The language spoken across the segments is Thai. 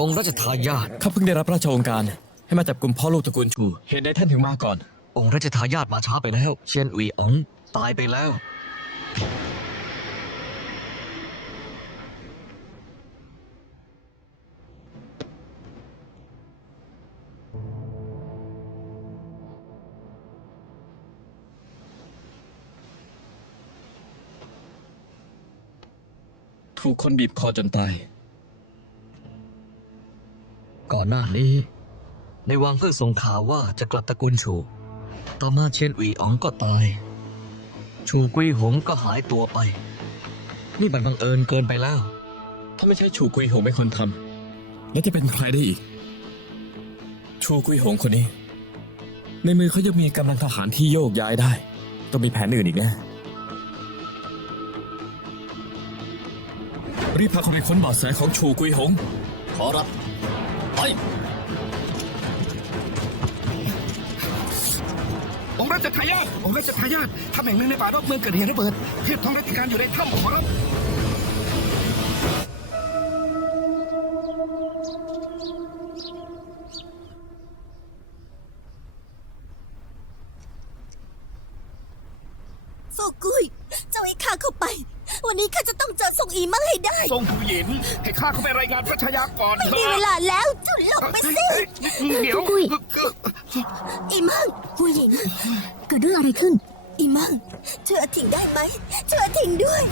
องค์รัชทายาทข้าเพิ่งได้รับราชโองการ ให้มาจับกลุ่มพ่อลูกตระกูลชูเหตุใดท่านถึงมาก่อน องค์รัชทายาทมาช้าไปแล้ว เชียนอุยอ๋องตายไปแล้ว ถูกคนบีบคอจนตาย ก่อนหน้านี้ ในวังเพิ่งส่งข่าวว่าจะกลับตระกูลชู ต่อมาเชียนอุยอ๋องก็ตาย ชูกุยหงก็หายตัวไป นี่มันบังเอิญเกินไปแล้ว ถ้าไม่ใช่ชูกุยหงเป็นคนทำแล้วจะเป็นใครได้อีก ชูกุยหงคนนี้ ในมือเขายังมีกำลังทหารที่โยกย้ายได้ ต้องมีแผนอื่นอีกแนะรีบพาเขาไปค้นเบาะแสของชูกุยหง ขอรับ ไปองค์ราชทายาทองค์ราชทายาททำแห่งหนึ่งในป่ารอบเมืองเกิดเหตุระเบิดเทพทองรัติการอยู่ในถ้ำขอรับ ให้ข้าเข้าไปรายงานพระชายาก่อนไม่เถมีเวอะลาแล้วจุดหลบไปสิเดี๋ยวกุยอีมั่งผู้หญิงเกิดเรื่องอะไรขึ้น อีมั่งช่วยอาทิงได้ไหมช่วยอาทิงด้วย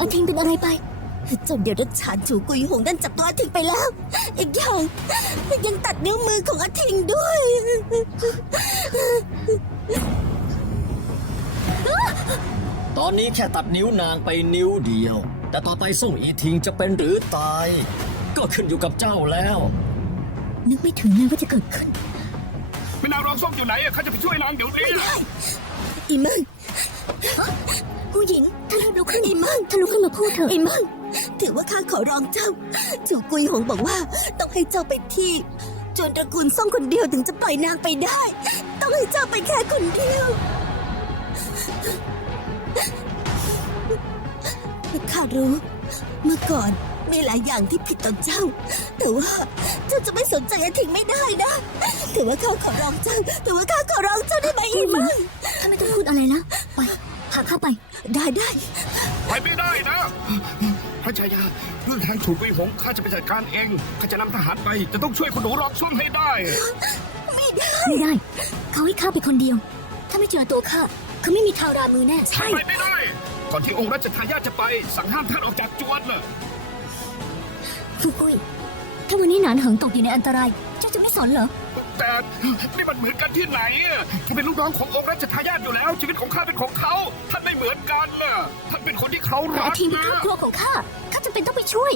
อาทิงเป็นอะไรไปเจนเดี๋ยวรถฉานจูกุยหงนั่นจับตัวอาทิงไปแล้ว อีกอย่างยังตัดนิ้วมือของอาทิงด้วยตอนนี้แค่ตัดนิ้วนางไปนิ้วเดียว แต่ต่อไปส่งอีทิงจะเป็นหรือตาย ก็ขึ้นอยู่กับเจ้าแล้ว นึกไม่ถึงเลยว่าจะเกิดขึ้นเป็นนางรองส้มอยู่ไหนอะข้าจะไปช่วยนางเดี๋ยวนี้อีมังผู้หญิงท่านลุกขึ้นอีมังท่านลุกขึ้นมาพูดเถอะอีมังถือว่าข้าขอร้องเจ้าจูกุยหงบอกว่าต้องให้เจ้าไปที่จนตระกูลซ่องคนเดียวถึงจะปล่อยนางไปได้ ต้องให้เจ้าไปแค่คนเดียว ข้ารู้ เมื่อก่อนมีหลายอย่างที่ผิดต่อเจ้า แต่ว่าเจ้าจะไม่สนใจอาทิงไม่ได้นะถือว่าข้าขอร้องเจ้าถือว่าข้าขอร้องเจ้าได้ไหมอีมังถ้าไม่ต้องพูดอะไรนะ ไป พาเข้าไป ได้ได้ ไปไม่ได้นะ พระชายาเรื่องทางถูกกุยหงข้าจะไปจัดการเอง ข้าจะนำทหารไป จะต้องช่วยคุณหนูรองส้มให้ได้ ไม่ได้ ไม่ได้ เขาให้ข้าไปคนเดียว ถ้าไม่เจอตัวข้าเขาไม่มีทางรามือแน่ ใช่ ไปไม่ได้ ก่อนที่องค์รัชทายาทจะไป สั่งห้ามท่านออกจากจวนน่ะฟูกุยถ้าวันนี้หนานเหิงตกอยู่ในอันตราย เจ้าจะไม่สนเหรอ แต่นี่มันเหมือนกันที่ไหนอะท่านเป็นลูกน้องขององค์รัชทายาทอยู่แล้ว ชีวิตของข้าเป็นของเขา ท่านไม่เหมือนกันน่ะท่านเป็นคนที่เขาแต่รัอากทิงเป็นนะครอบครัวของข้าข้าจำเป็นต้องไปช่วย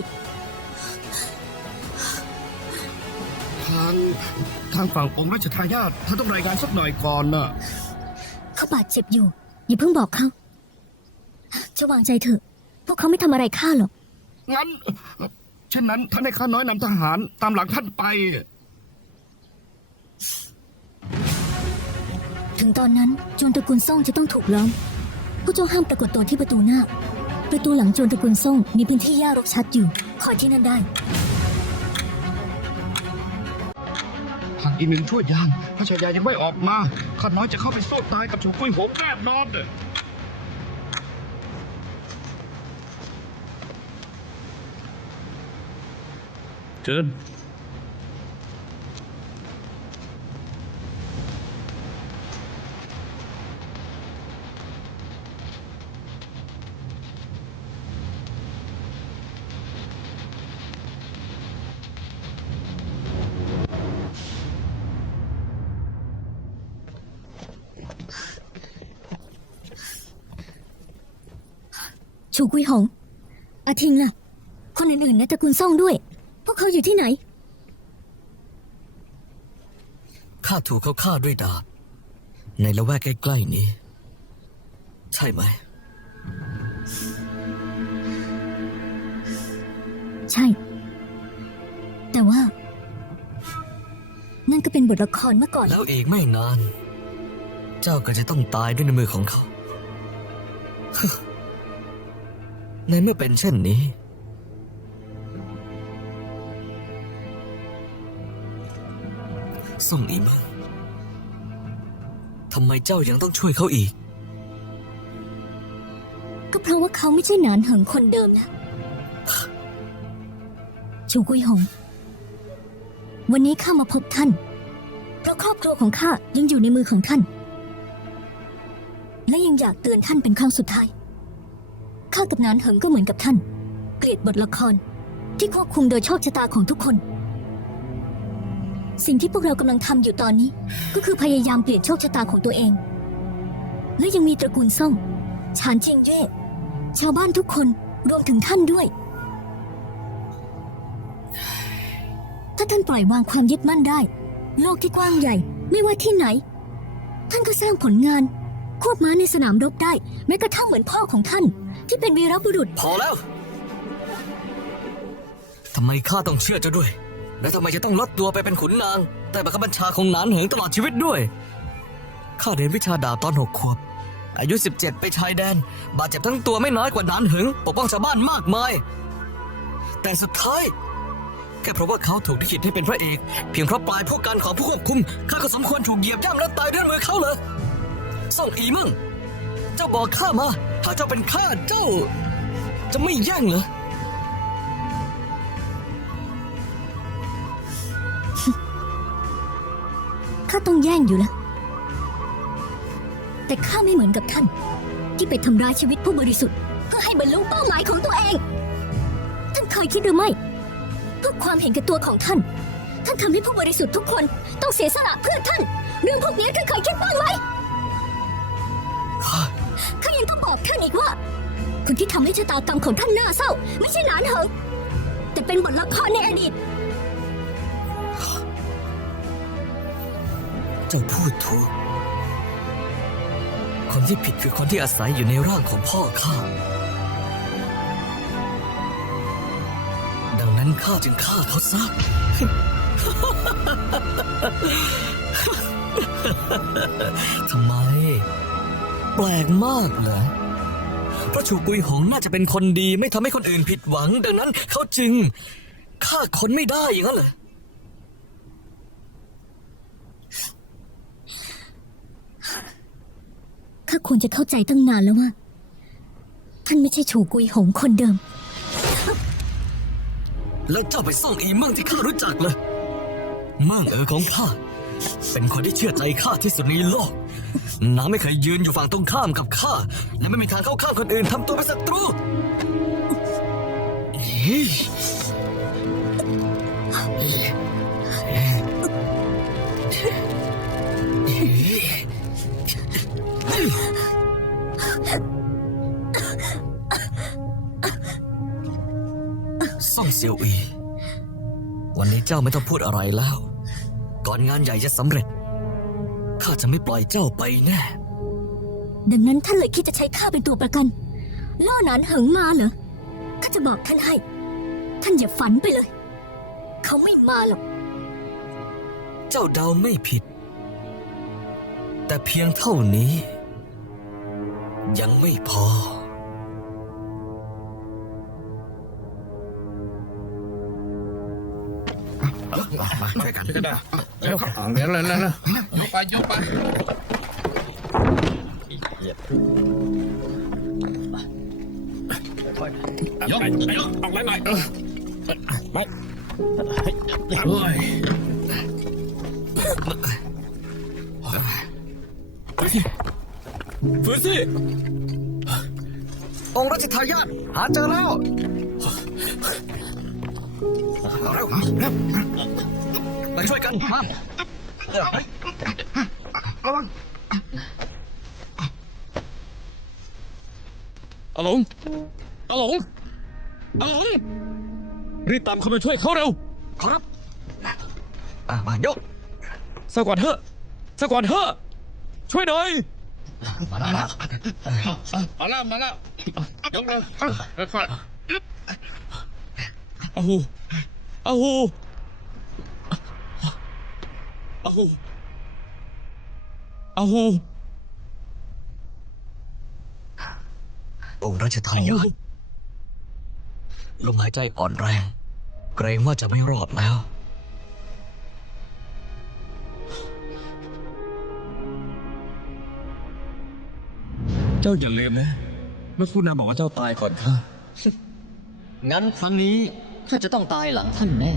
ทางทางฝั่งองค์รัชทายาทท่านต้องรายงานสักหน่อยก่อนน่ะเขาบาดเจ็บอยู่ อย่าเพิ่งบอกเขา จะวางใจเถอะ พวกเขาไม่ทำอะไรข้าหรอก งั้น เช่นนั้นท่านให้ข้าน้อยนำทหารตามหลังท่านไป ถึงตอนนั้นโจรตระกูลซ่งจะต้องถูกล้อม พวกเจ้าห้ามปรากฏตัวที่ประตูหน้า ประตูหลังโจรตระกูลซ่งมีพื้นที่หญ้ารกชัดอยู่คอยที่นั่นได้ ทางอีกหนึ่งช่วยยางพระชายายังไม่ออกมา ข้าน้อยจะเข้าไปสู้ตายกับถูกกุยโหงแน่นอน เจิญชูกุยหงอาทิงล่ะ คนอื่นๆในตระกูลซ่งด้วยพวก เขาอยู่ที่ไหน ข้าถูกเขาฆ่าด้วยดาบ ในละแวกใกล้ๆนี้ ใช่ไหม ใช่ แต่ว่า นั่นก็เป็นบทละครเมื่อก่อน แล้วอีกไม่นาน เจ้าก็จะต้องตายด้วยในมือของเขา ในเมื่อเป็นเช่นนี้ ส่งอีมังทำไมเจ้ายังต้องช่วยเขาอีก ก็เพราะว่าเขาไม่ใช่หนานเหิงคนเดิมนะชูกุยหง วันนี้ข้ามาพบท่าน เพราะครอบครัวของข้ายังอยู่ในมือของท่าน และยังอยากเตือนท่านเป็นครั้งสุดท้าย ข้ากับหนานเหิงก็เหมือนกับท่าน เกลียดบทละครที่ควบคุมโดยโชคชะตาของทุกคน สิ่งที่พวกเรากำลังทำอยู่ตอนนี้ ก็คือพยายามเปลี่ยนโชคชะตาของตัวเอง และยังมีตระกูลซ่งชานเชียงเย่ชาวบ้านทุกคนรวมถึงท่านด้วย ถ้าท่านปล่อยวางความยึดมั่นได้ โลกที่กว้างใหญ่ ไม่ว่าที่ไหน ท่านก็สร้างผลงานควบม้าในสนามรบได้ แม้กระทั่งเหมือนพ่อของท่าน ที่เป็นวีรบุรุษ พอแล้ว ทำไมข้าต้องเชื่อเจ้าด้วย และทำไมจะต้องลดตัวไปเป็นขุนนาง แต่บังคับบัญชาของนานเหิงตลอดชีวิตด้วย ข้าเรียนวิชาดาบตอนหกขวบ อายุ 17 ไปชายแดน บาดเจ็บทั้งตัวไม่น้อยกว่านานเหิงปกป้องชาวบ้านมากมาย แต่สุดท้ายแค่เพราะว่าเขาถูกลิขิตให้เป็นพระเอก เพียงเพราะปลายผู้การของผู้ควบคุมข้าก็สมควรถูกเหยียบย่ำและตายด้วยมือเขาเลยส่งอีมึงเจ้าบอกข้ามา ถ้าเจ้าเป็นข้าเจ้า จะไม่แย่งเหรอาต้องแย่งอยู่แล้ว แต่ข้าไม่เหมือนกับท่าน ที่ไปทำร้ายชีวิตผู้บริสุทธิ์ เพื่อให้บรรลุเป้าหมายของตัวเอง ท่านเคยคิดหรือไม่เพื่อความเห็นแก่ตัวของท่าน ท่านทำให้ผู้บริสุทธิ์ทุกคนต้องเสียสละเพื่อท่าน เรื่องพวกนี้ท่านเคยคิดบ้างไหมข้าข้ายังต้องบอกท่านอีกว่า คนที่ทำให้ชะตากรรมของท่านน่าเศร้า ไม่ใช่หลานเหิงแต่เป็นบทละครในอดีต เจ้าพูดถูก คนที่ผิดคือคนที่อาศัยอยู่ในร่างของพ่อข้า ดังนั้นข้าจึงฆ่าเขาซะ ทำไม แปลกมากเหรอพระชูกุยหงน่าจะเป็นคนดีไม่ทำให้คนอื่นผิดหวัง ดังนั้นเขาจึงฆ่าคนไม่ได้อย่างนั้นเหรอาควรจะเข้าใจตั้งนานแล้วว่า ท่านไม่ใช่ฉูกุยหงคนเดิม แล้วเจ้าไปส่งอีเมืองที่ข้ารู้จักเลยเมืองเอ๋อของข้าเป็นคนที่เชื่อใจข้าที่สุดในโลก น้าไม่เคยยืนอยู่ฝั่งตรงข้ามกับข้า และไม่มีทางเข้าข้างคนอื่นทำตัวเป็นศัตรู เฮ้ยส่องเซียวอี วันนี้เจ้าไม่ต้องพูดอะไรแล้ว ก่อนงานใหญ่จะสำเร็จ ข้าจะไม่ปล่อยเจ้าไปแน่ ดังนั้นท่านเลยคิดจะใช้ข้าเป็นตัวประกัน ล่อหนานเหิงมาเหรอ ข้าจะบอกท่านให้ ท่านอย่าฝันไปเลย เขาไม่มาหรอก เจ้าเดาไม่ผิด แต่เพียงเท่านี้ ยังไม่พอช่วยกันช่วยกันนะเร็วครับเร็วเร็วเร็วเร็วยกไปยกไปยกไปยกออกไปหน่อยเออไปเฮ้ย ฟื้นสิ องค์รัชทายาทหาเจอแล้วเอาเร็วเร็วไปช่วยกันมาระวังอาหลงอาหลงอาหลงรีบตามเข้ามาช่วยเขาเร็วครับอะมายกสะกวันเถอะสะกวันเถอะช่วยหน่อย มาแล้วมาแล้วมาแล้วยกเลยค่อยอาหูอาหูอาหูอาหูองค์รัชทายาทลมหายใจอ่อนแรง เกรงว่าจะไม่รอดแล้ว จ้าอย่าลืมนะเมื่อผู้นำบอกว่าเจ้าตายก่อนข้างั้นครั้งนี้ข้าจะต้องตายหลังท่านแน่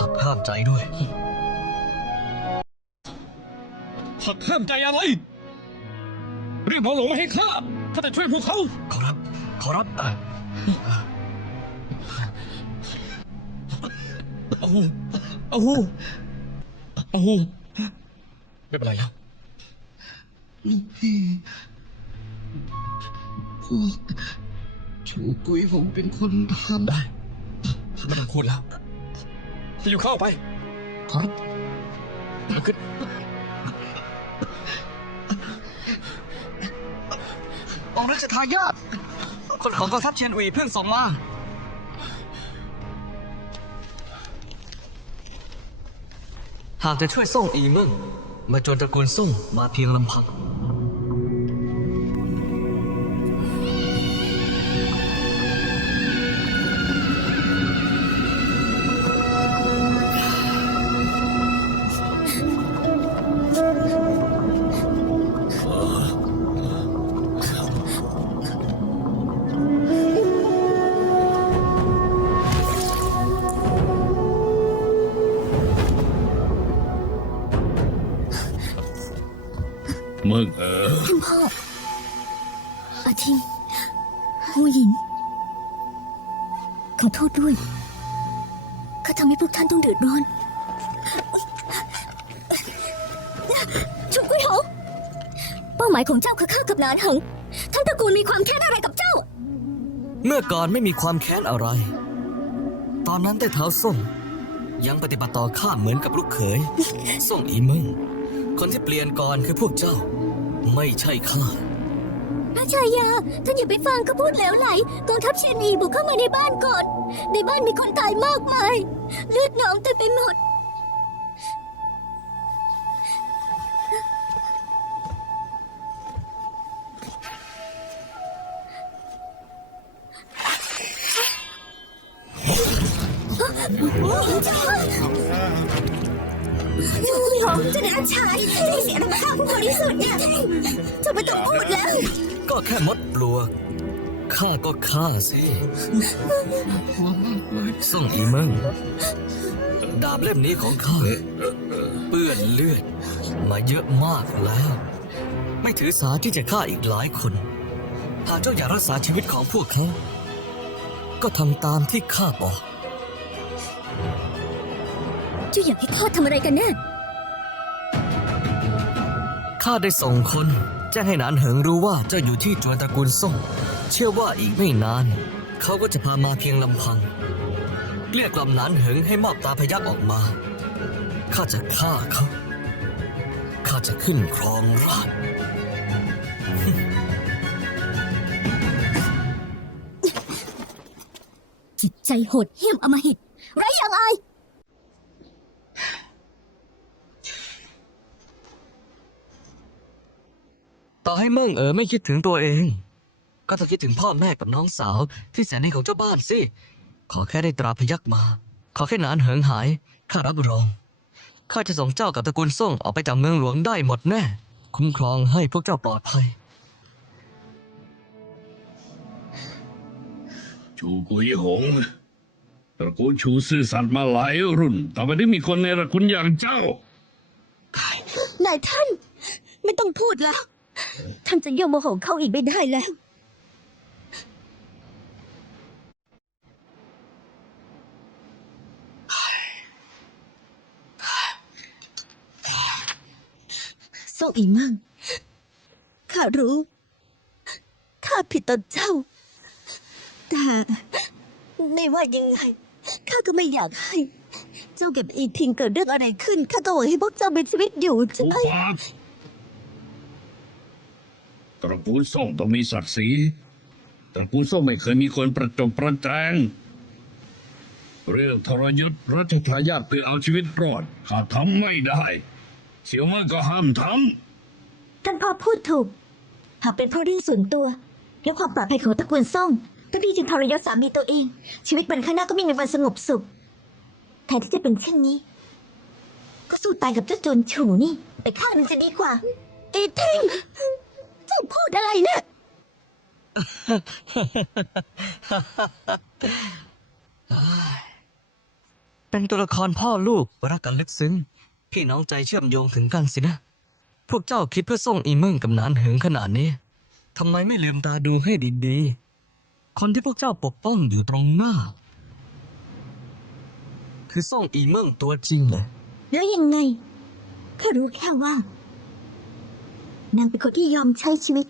หักห้ามใจด้วยหักห้ามใจอะไร เรียกหมอหลวงมาให้ข้าข้าจะช่วยพวกเขา ขอรับ ขอรับเอ่อโอ้โห โอ้โหโอ้โหไม่เป็นไรแล้วชูกุยผมเป็นคนทำได้ไม่ต้องพูดแล้วจะอยู่เข้าไปครับลุกขึ้นองค์รัชทายาทคนของกองทัพเชียนอุยเพิ่งส่งมา หากจะช่วยส่งอีเมึงมาจนตระกูลส่งมาเพียงลำพัง มึงเออท่านพ่ออาทิงผู้หญิง ขอโทษด้วยข้าทำให้พวกท่านต้องเดือดร้อนชุกกุยโหงเป้าหมายของเจ้าคือข้ากับหนานหังท่านตระกูลมีความแค้นอะไรกับเจ้า เมื่อก่อนไม่มีความแค้นอะไร ตอนนั้นแต่เท้าส่งยังปฏิบัติต่อข้าเหมือนกับลูกเขย ส่งอีเมึง คนที่เปลี่ยนก่อนคือพวกเจ้า ไม่ใช่ข้าพระชายาท่านอย่าไปฟังเขาพูดเหลวไหลกองทัพเชนีบุกเข้ามาในบ้านก่อน ในบ้านมีคนตายมากมาย เลือดหนองเต็มไปหมดาก็ฆ่าสิส่งอีเมึงดาบเล่มนี้ของข้าเปื้อนเลือด มาเยอะมากแล้ว ไม่ถือสาที่จะฆ่าอีกหลายคน หากเจ้าอยากรักษาชีวิตของพวกเขาก็ทำตามที่ข้าบอกเจ้าอยากให้ข้าทำอะไรกันแน่ข้าได้ส่งคน แจ้งให้นานเหิงรู้ว่าเจ้าอยู่ที่จวนตระกูลส่ง เชื่อว่าอีกไม่นาน เขาก็จะพามาเพียงลำพัง เกลี้ยกล่อมนานเหิงให้มอบตาพยักออกมา ข้าจะฆ่าเขา ข้าจะขึ้นครองราชจิตใจโหดเหี้ยมอมหิต ไรอย่างอาย ต่อ ให้เมิ่งเอ๋อไม่คิดถึงตัวเอง ก็ต้องคิดถึงพ่อแม่กับน้องสาว ที่แสนดีของเจ้าบ้านสิ ขอแค่ได้ตราพยักมา ขอแค่หนานเหิงหาย ข้ารับรอง ข้าจะส่งเจ้ากับตระกูลส่งออกไปจากเมืองหลวงได้หมดแน่ คุ้มครองให้พวกเจ้าปลอดภัย ชูกุยหง ตระกูลชูซื่อสัตย์มาหลายรุ่นต่อไปนี้มีคนในตระกูลอย่างเจ้านายท่าน ไม่ต้องพูดแล้ว ท่านจะย่อมโมโหเขาอีกไม่ได้แล้วส่งอีมั่งข้ารู้ ข้าผิดต่อเจ้า แต่ไม่ว่ายังไง ข้าก็ไม่อยากให้ เจ้ากับอีทิงเกิดเรื่องอะไรขึ้น ข้าก็หวังให้พวกเจ้ามีชีวิตอยู่ใช่ไหม ปาท ตระกูลส้มต้องมีศักดิ์ศรีตระกูลส้มไม่เคยมีคนประจบประแจงเรื่องทรยศรัชทายาทเพื่อเอาชีวิตรอดข้าทำไม่ได้ เสียวเมันก็ห้ามทำท่านพ่อพูดถูก หากเป็นเพราะเรื่องส่วนตัว และความปลอดภัยของตระกูลซ่งท่านพี่จึงทรยศสามีตัวเอง ชีวิตบนข้างหน้าก็ไม่มีวันสงบสุขแทนที่จะเป็นเช่นนี้ ก็สู้ตายกับเจ้าโจรฉูนี่ ไปฆ่ามันจะดีกว่าอีทิงเจ้า พูดอะไรเนี่ย เป็นตัวละครพ่อลูกรักกันลึกซึ้ง พี่น้องใจเชื่อมโยงถึงกันสินะ พวกเจ้าคิดเพื่อส่งอีเมิงกับนานเหิงขนาดนี้ทำไมไม่ลืมตาดูให้ดีๆ คนที่พวกเจ้าปกป้องอยู่ตรงหน้า คือส่งอีเมิงตัวจริงเลยแล้วยังไงแค่รู้แค่ว่า นางเป็นคนที่ยอมใช้ชีวิต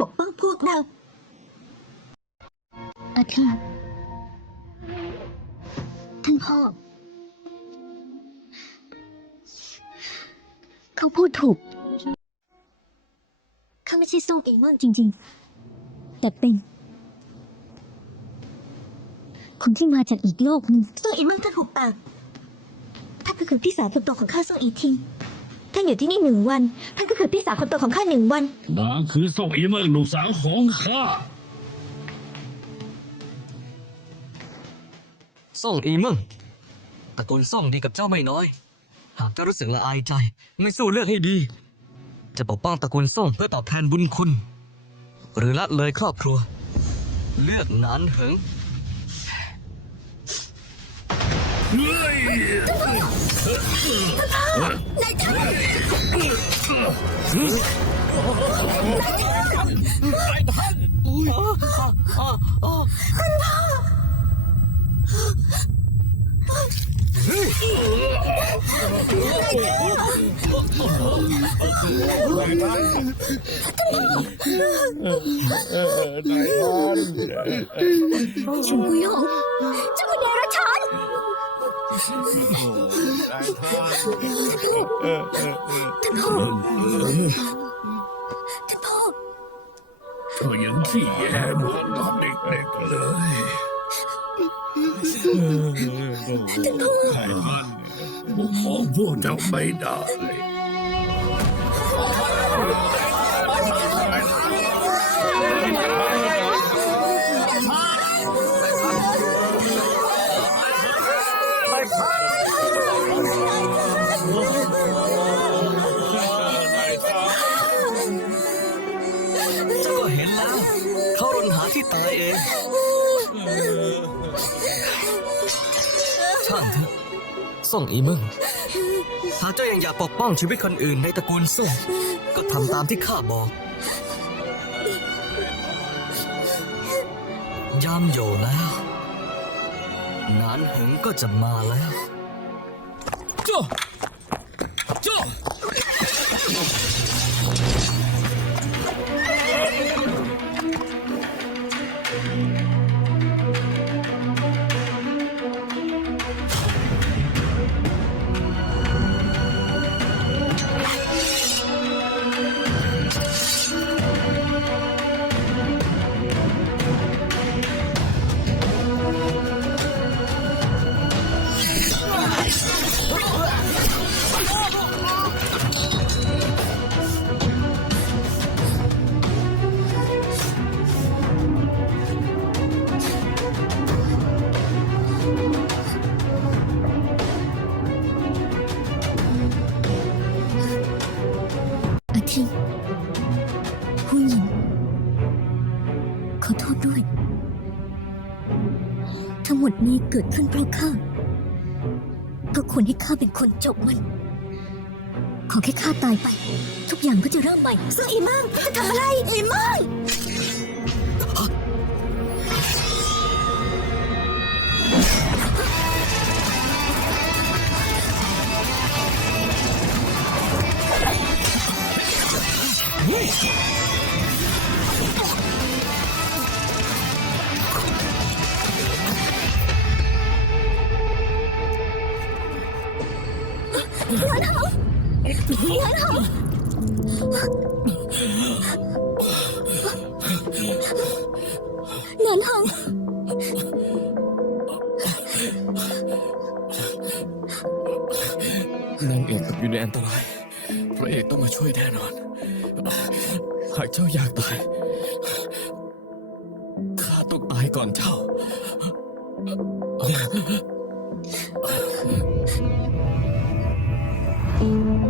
ปกป้องพวกเราอาทิตย์ท่านพ่อ เขาพูดถูกเขาไม่ใช่ส่งอีเมิงจริง ๆ แต่เป็น คนที่มาจากอีกโลกหนึ่งส่งอีเมิงท่านหุบปากท่านก็คือพี่สาวคนโตของข้าซ่งอีทิง ท่านอยู่ที่นี่หนึ่งวัน ท่านก็คือพี่สาวคนโตของข้าหนึ่งวัน นางคือส่งอีเมลลูกสาวของข้า ส่งอีเมิงตระกูลส่งดีกับเจ้าไม่น้อย หากเจ้ารู้สึกละอายใจ ไม่สู้เลือกให้ดี จะปกป้องตระกูลส่งเพื่อตอบแทนบุญคุณ หรือละเลยครอบครัว เลือกนานเหิงชุนกุย งเจ้ ท่านพ่อท่านพ่อเธอยังขี้แย่เหมือนตอนเด็กๆเลยแต่พ่อ ใครมันผมมองพวกเจ้าไม่ได้ ส่งอีเมิงหากเจ้ายังอยากปกป้องชีวิตคนอื่นในตระกูลส่งก็ทำตามที่ข้าบอก ยามโยแล้วนานหิงก็จะมาแล้วจ้าจ้า นี้เกิดขึ้นเพราะข้า ก็ควรให้ข้าเป็นคนจบมัน ขอแค่ข้าตายไป ทุกอย่างก็จะเริ่มใหม่ซึ่งอีมังจะทำอะไรอีมัง ต้อ